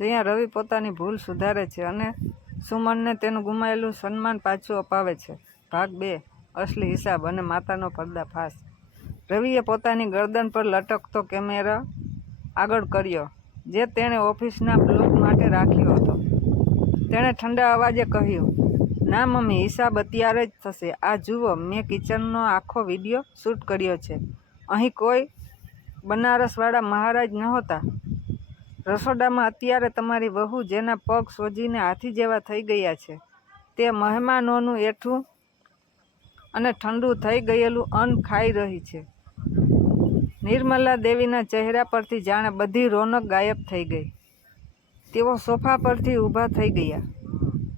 જ્યાં રવિ પોતાની ભૂલ સુધારે છે અને સુમનને તેનું ગુમાયેલું સન્માન પાછું અપાવે છે. ભાગ 2 અસલી હિસાબ અને માતાનો પર્દાફાશ. રવિએ પોતાની ગરદન પર લટકતો કેમેરા આગળ કર્યો, જે તેણે ઓફિસના બ્લોગ માટે રાખ્યો હતો. તેણે ઠંડા અવાજે કહ્યું, "ના મમ્મી, હિસાબ અત્યારે જ થશે. આ જુઓ, મેં કિચનનો આખો વિડીયો શૂટ કર્યો છે. અહીં કોઈ બનારસવાળા મહારાજ નહોતા. રસોડામાં અત્યારે તમારી વહુ, જેના પગ સોજીને હાથી જેવા થઈ ગયા છે, તે મહેમાનોનું એઠું અને ઠંડુ થઈ ગયેલું અન્ન ખાઈ રહી છે." નિર્મલા દેવીના ચહેરા પરથી જાણે બધી રોનક ગાયબ થઈ ગઈ. તેઓ સોફા પરથી ઊભા થઈ ગયા.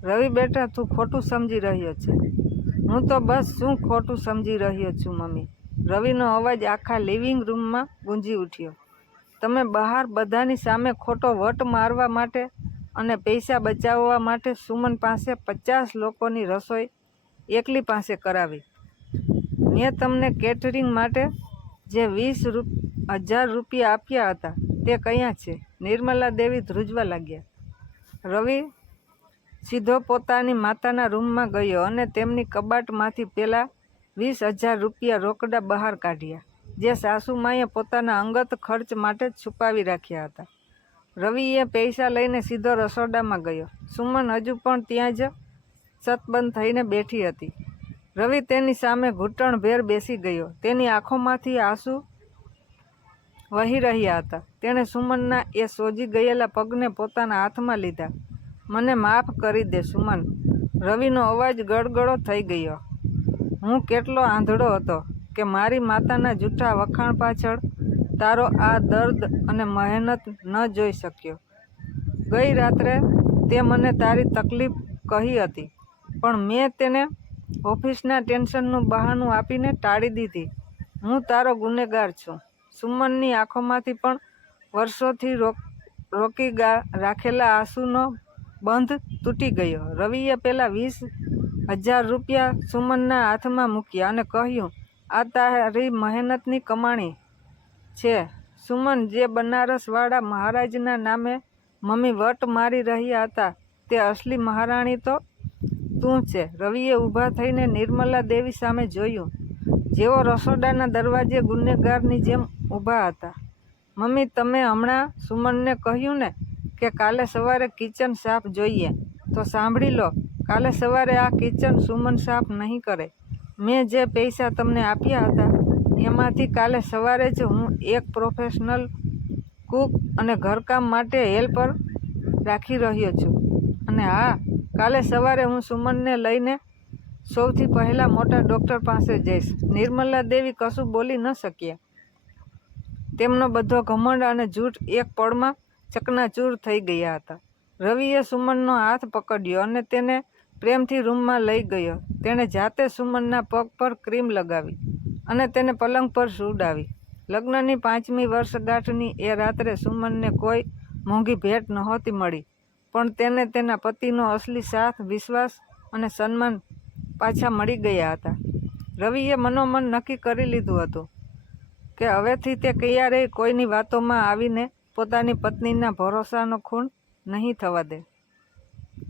"રવિ બેટા, તું ખોટું સમજી રહ્યો છે." "હું તો બસ શું ખોટું સમજી રહ્યો છું મમ્મી?" રવિનો અવાજ આખા લિવિંગ રૂમમાં ગુંજી ઉઠ્યો. "તમે બહાર બધાની સામે ખોટો વટ મારવા માટે અને પૈસા બચાવવા માટે સુમન પાસે 50 લોકોની રસોઈ એકલી પાસે કરાવી. મેં તમને કેટરિંગ માટે જે 20,000 રૂપિયા આપ્યા હતા, તે ક્યાં છે?" નિર્મલા દેવી ધ્રુજવા લાગ્યા. રવિ સીધો પોતાની માતાના રૂમમાં ગયો અને તેમની કબાટમાંથી પેલા 20,000 રૂપિયા રોકડા બહાર કાઢ્યા, જે સાસુમાએ પોતાના અંગત ખર્ચ માટે છુપાવી રાખ્યા હતા. રવિએ પૈસા લઈને સીધો રસોડામાં ગયો. સુમન હજુ પણ ત્યાં જ સતબંધ થઈને બેઠી હતી. રવિ તેની સામે ઘૂંટણભેર બેસી ગયો. તેની આંખોમાંથી આંસુ વહી રહ્યા હતા. તેણે સુમનના એ સોજી ગયેલા પગને પોતાના હાથમાં લીધા. "મને માફ કરી દે સુમન." રવિનો અવાજ ગળગળો થઈ ગયો. "હું કેટલો આંધળો હતો કે મારી માતાના જૂઠા વખાણ પાછળ તારો આ દર્દ અને મહેનત ન જોઈ શક્યો. ગઈ રાત્રે તે મને તારી તકલીફ કહી હતી, પણ મેં તેને ઓફિસના ટેન્શનનું બહાનું આપીને ટાળી દીધી. હું તારો ગુનેગાર છું." સુમનની આંખોમાંથી પણ વર્ષોથી રોકી રાખેલા આંસુનો બંધ તૂટી ગયો. રવિએ પેલા 20,000 રૂપિયા સુમનના હાથમાં મૂક્યા અને કહ્યું, "આ તારી મહેનતની કમાણી છે સુમન. જે બનારસવાળા મહારાજના નામે મમ્મી વટ મારી રહ્યા હતા, તે અસલી મહારાણી તો તું છે." રવિએ ઊભા થઈને નિર્મલા દેવી સામે જોયું, જેઓ રસોડાના દરવાજે ગુનેગારની જેમ ઊભા હતા. "મમ્મી, તમે હમણાં સુમનને કહ્યું ને કે કાલે સવારે કિચન સાફ જોઈએ, તો સાંભળી લો, કાલે સવારે આ કિચન સુમન સાફ નહીં કરે. મેં જે પૈસા તમને આપ્યા હતા, એમાંથી કાલે સવારે જ હું એક પ્રોફેશનલ કૂક અને ઘરકામ માટે હેલ્પર રાખી રહ્યો છું. અને હા, કાલે સવારે હું સુમનને લઈને સૌથી પહેલાં મોટા ડૉક્ટર પાસે જઈશ." નિર્મલા દેવી કશું બોલી ન શક્યા. તેમનો બધો ઘમંડ અને જૂઠ એક પળમાં ચકનાચૂર થઈ ગયા હતા. રવિએ સુમનનો હાથ પકડ્યો અને તેને પ્રેમથી રૂમમાં લઈ ગયો. તેણે જાતે સુમનના પગ પર ક્રીમ લગાવી અને તેને પલંગ પર સુવડાવી. લગ્નની 5મી વર્ષગાંઠની એ રાત્રે સુમનને કોઈ મોંઘી ભેટ નહોતી મળી, પણ તેને તેના પતિનો અસલી સાથ, વિશ્વાસ અને સન્માન પાછા મળી ગયા હતા. રવિએ મનોમન નક્કી કરી લીધું હતું કે હવેથી તે ક્યારેય કોઈની વાતોમાં આવીને પોતાની પત્નીના ભરોસાનો ખૂણ નહીં થવા દે.